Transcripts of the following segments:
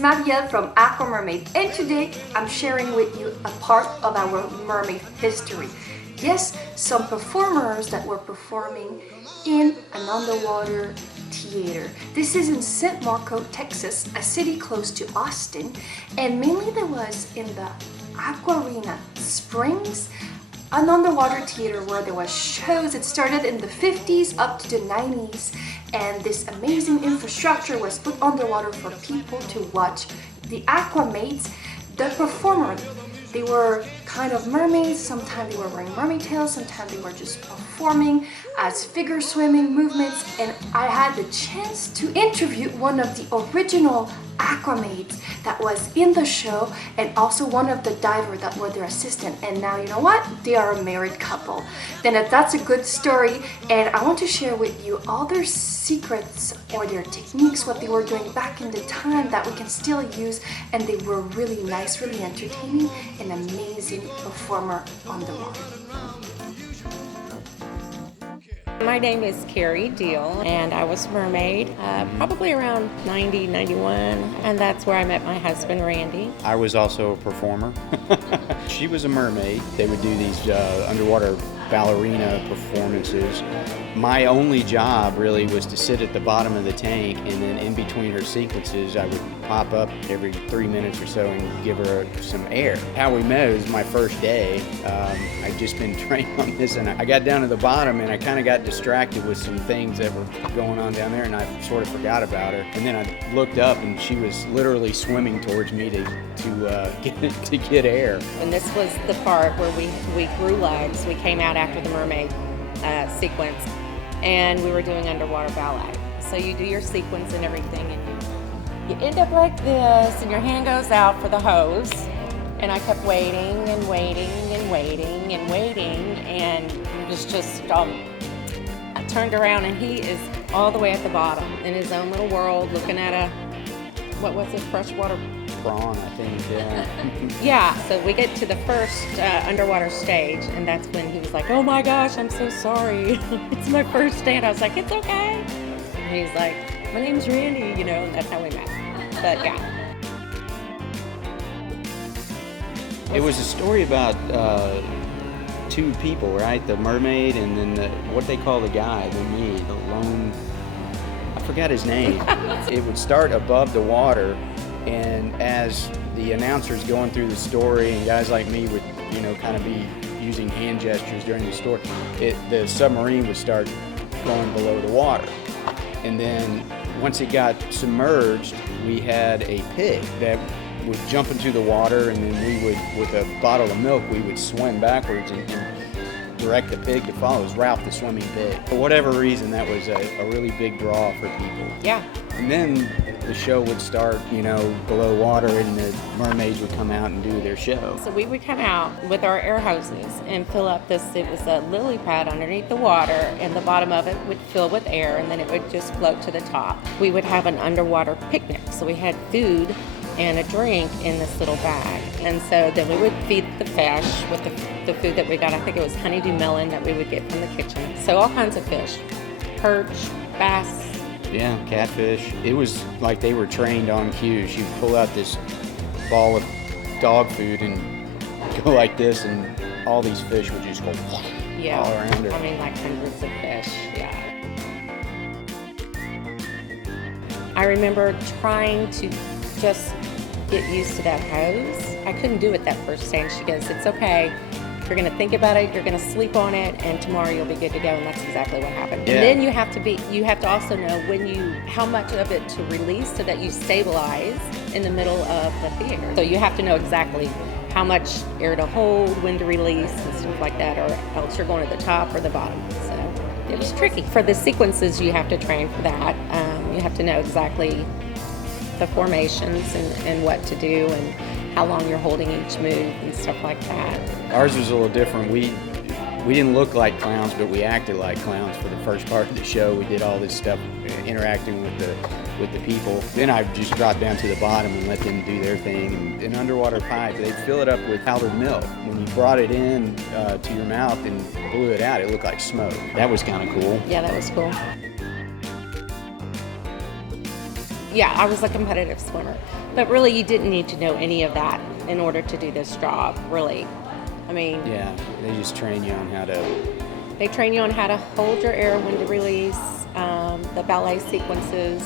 Marielle from Aqua Mermaid, and today I'm sharing with you a part of our mermaid history. Yes, some performers that were performing in an underwater theater. This is in San Marcos, Texas, a city close to Austin, and mainly there was in the Aquarena Springs, an underwater theater where there was shows. It started in the 50s up to the 90s, and this amazing infrastructure was put underwater for people to watch. The Aquamaids, the performers, they were kind of mermaids. Sometimes they were wearing mermaid tails, sometimes they were just performing as figure swimming movements, and I had the chance to interview one of the original Aquamaids that was in the show, and also one of the divers that were their assistant, and now you know what? They are a married couple. Then that's a good story, and I want to share with you all their secrets or their techniques, what they were doing back in the time that we can still use, and they were really nice, really entertaining, and amazing performer on the water. My name is Carrie Deal, and I was a mermaid probably around 90, 91, and that's where I met my husband, Randy. I was also a performer. She was a mermaid. They would do these underwater ballerina performances. My only job really was to sit at the bottom of the tank, and then in between her sequences I would pop up every 3 minutes or so and give her some air. How we met was my first day. I'd just been trained on this, and I got down to the bottom and I kind of got distracted with some things that were going on down there, and I sort of forgot about her. And then I looked up and she was literally swimming towards me to get air. And this was the part where we grew legs. We came out after the mermaid sequence, and we were doing underwater ballet. So you do your sequence and everything, and you end up like this, and your hand goes out for the hose. And I kept waiting and waiting and waiting and waiting, and it was just, I turned around and he is all the way at the bottom in his own little world looking at what was it, freshwater? Prawn, I think, yeah. Yeah, so we get to the first underwater stage, and that's when he was like, oh my gosh, I'm so sorry. It's my first day. And I was like, it's okay. And he's like, my name's Randy, and that's how we met. But yeah. It was a story about two people, right? The mermaid and then what they call the guy, the lone, I forgot his name. It would start above the water, and as the announcer's going through the story, and guys like me would, kind of be using hand gestures during the story, the submarine would start going below the water. And then once it got submerged, we had a pig that would jump into the water, and then we would, with a bottle of milk, we would swim backwards and direct the pig to follow. It was Ralph the swimming pig. For whatever reason, that was a really big draw for people. Yeah. And then the show would start, below water, and the mermaids would come out and do their show. So we would come out with our air hoses and fill up it was a lily pad underneath the water, and the bottom of it would fill with air, and then it would just float to the top. We would have an underwater picnic, so we had food and a drink in this little bag. And so then we would feed the fish with the food that we got. I think it was honeydew melon that we would get from the kitchen. So all kinds of fish, perch, bass. Yeah, catfish. It was like they were trained on cue. She'd pull out this ball of dog food and go like this, and all these fish would just go all around her. I mean, like hundreds of fish, yeah. I remember trying to just get used to that hose. I couldn't do it that first day, and she goes, it's okay. You're going to think about it, you're going to sleep on it, and tomorrow you'll be good to go. And that's exactly what happened. Yeah. And then you have to also know how much of it to release so that you stabilize in the middle of the theater. So you have to know exactly how much air to hold, when to release, and stuff like that, or else you're going to the top or the bottom. So it was tricky. For the sequences, you have to train for that. You have to know exactly the formations and what to do and how long you're holding each move and stuff like that. Ours was a little different. We didn't look like clowns, but we acted like clowns for the first part of the show. We did all this stuff interacting with the people. Then I just dropped down to the bottom and let them do their thing. And an underwater pipe, they'd fill it up with powdered milk. When you brought it in to your mouth and blew it out, it looked like smoke. That was kind of cool. Yeah, that was cool. Yeah, I was a competitive swimmer. But really, you didn't need to know any of that in order to do this job, really. I mean, Yeah, they just train you on how to. they train you on how to hold your air when to release, the ballet sequences.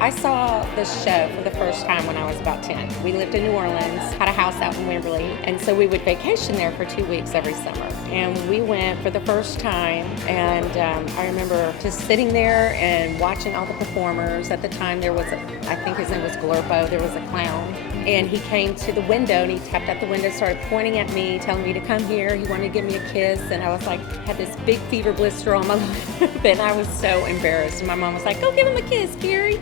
I saw this show for the first time when I was about 10. We lived in New Orleans, had a house out in Wimberley, and so we would vacation there for 2 weeks every summer. And we went for the first time, and I remember just sitting there and watching all the performers. At the time, there was I think his name was Glurpo, there was a clown. And he came to the window and he tapped at the window, started pointing at me, telling me to come here. He wanted to give me a kiss, and I was like, had this big fever blister on my lip, and I was so embarrassed. And my mom was like, go give him a kiss, Carrie.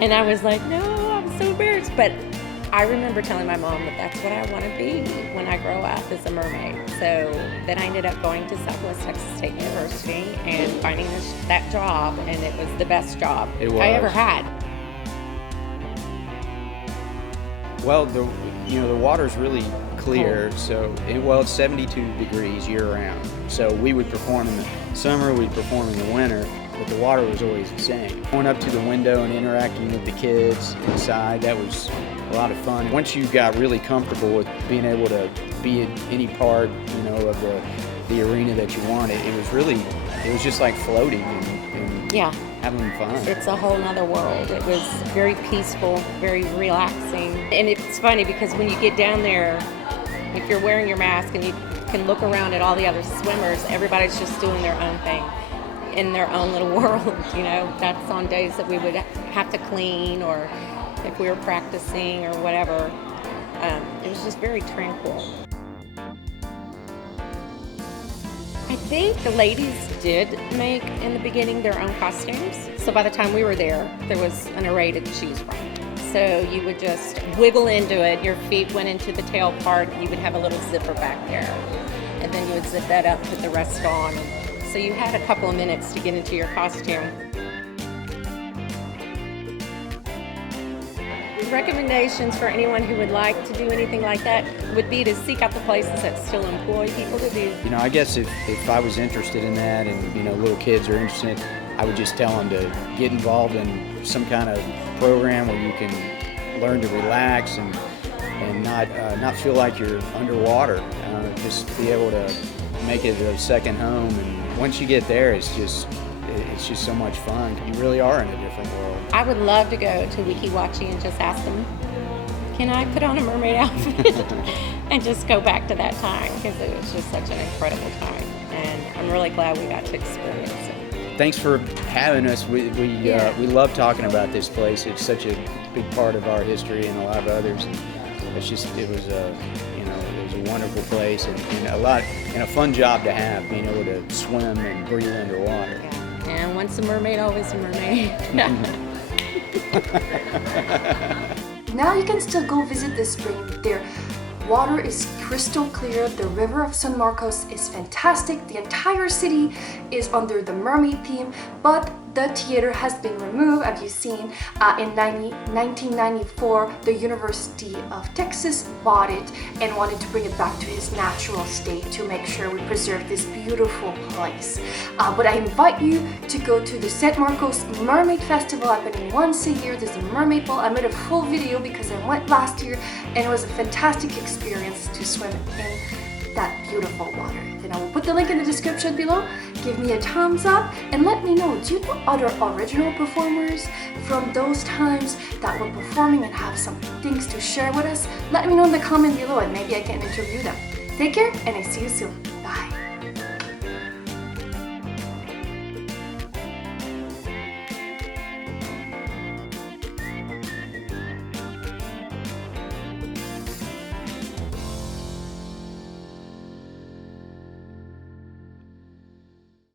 And I was like, no, I'm so embarrassed. But I remember telling my mom that that's what I want to be when I grow up, as a mermaid. So then I ended up going to Southwest Texas State University and finding that job, and it was the best job I ever had. Well, the water's really clear, so it's 72 degrees year round. So we would perform in the summer, we'd perform in the winter, but the water was always the same. Going up to the window and interacting with the kids inside, that was a lot of fun. Once you got really comfortable with being able to be in any part, of the arena that you wanted, it was just like floating and Yeah. having fun. It's a whole nother world. It was very peaceful, very relaxing. And it's funny because when you get down there, if you're wearing your mask and you can look around at all the other swimmers, everybody's just doing their own thing in their own little world. That's on days that we would have to clean, or if we were practicing or whatever. It was just very tranquil. I think the ladies did make, in the beginning, their own costumes. So by the time we were there was an array to choose from. So you would just wiggle into it. Your feet went into the tail part. You would have a little zipper back there. And then you would zip that up, put the rest on. So you had a couple of minutes to get into your costume. Recommendations for anyone who would like to do anything like that would be to seek out the places that still employ people to do. I guess if I was interested in that, and little kids are interested, I would just tell them to get involved in some kind of program where you can learn to relax and not feel like you're underwater. Just be able to make it a second home, and once you get there, it's just so much fun. You really are in a different world. I would love to go to Weeki Wachee and just ask them, can I put on a mermaid outfit? And just go back to that time, because it was just such an incredible time. And I'm really glad we got to experience it. Thanks for having us. We love talking about this place. It's such a big part of our history and a lot of others. It was a wonderful place and a fun job to have, being able to swim and breathe underwater. Yeah. And once a mermaid, always a mermaid. Now you can still go visit the spring. Their water is crystal clear. The river of San Marcos is fantastic. The entire city is under the mermaid theme, but the theater has been removed, as you've seen. In 1994, the University of Texas bought it and wanted to bring it back to its natural state to make sure we preserve this beautiful place. But I invite you to go to the San Marcos Mermaid Festival happening once a year. There's a mermaid ball. I made a full video because I went last year, and it was a fantastic experience to swim in that beautiful water. Then I will put the link in the description below. Give me a thumbs up and let me know, do you know other original performers from those times that were performing and have some things to share with us? Let me know in the comment below and maybe I can interview them. Take care, and I see you soon. Bye.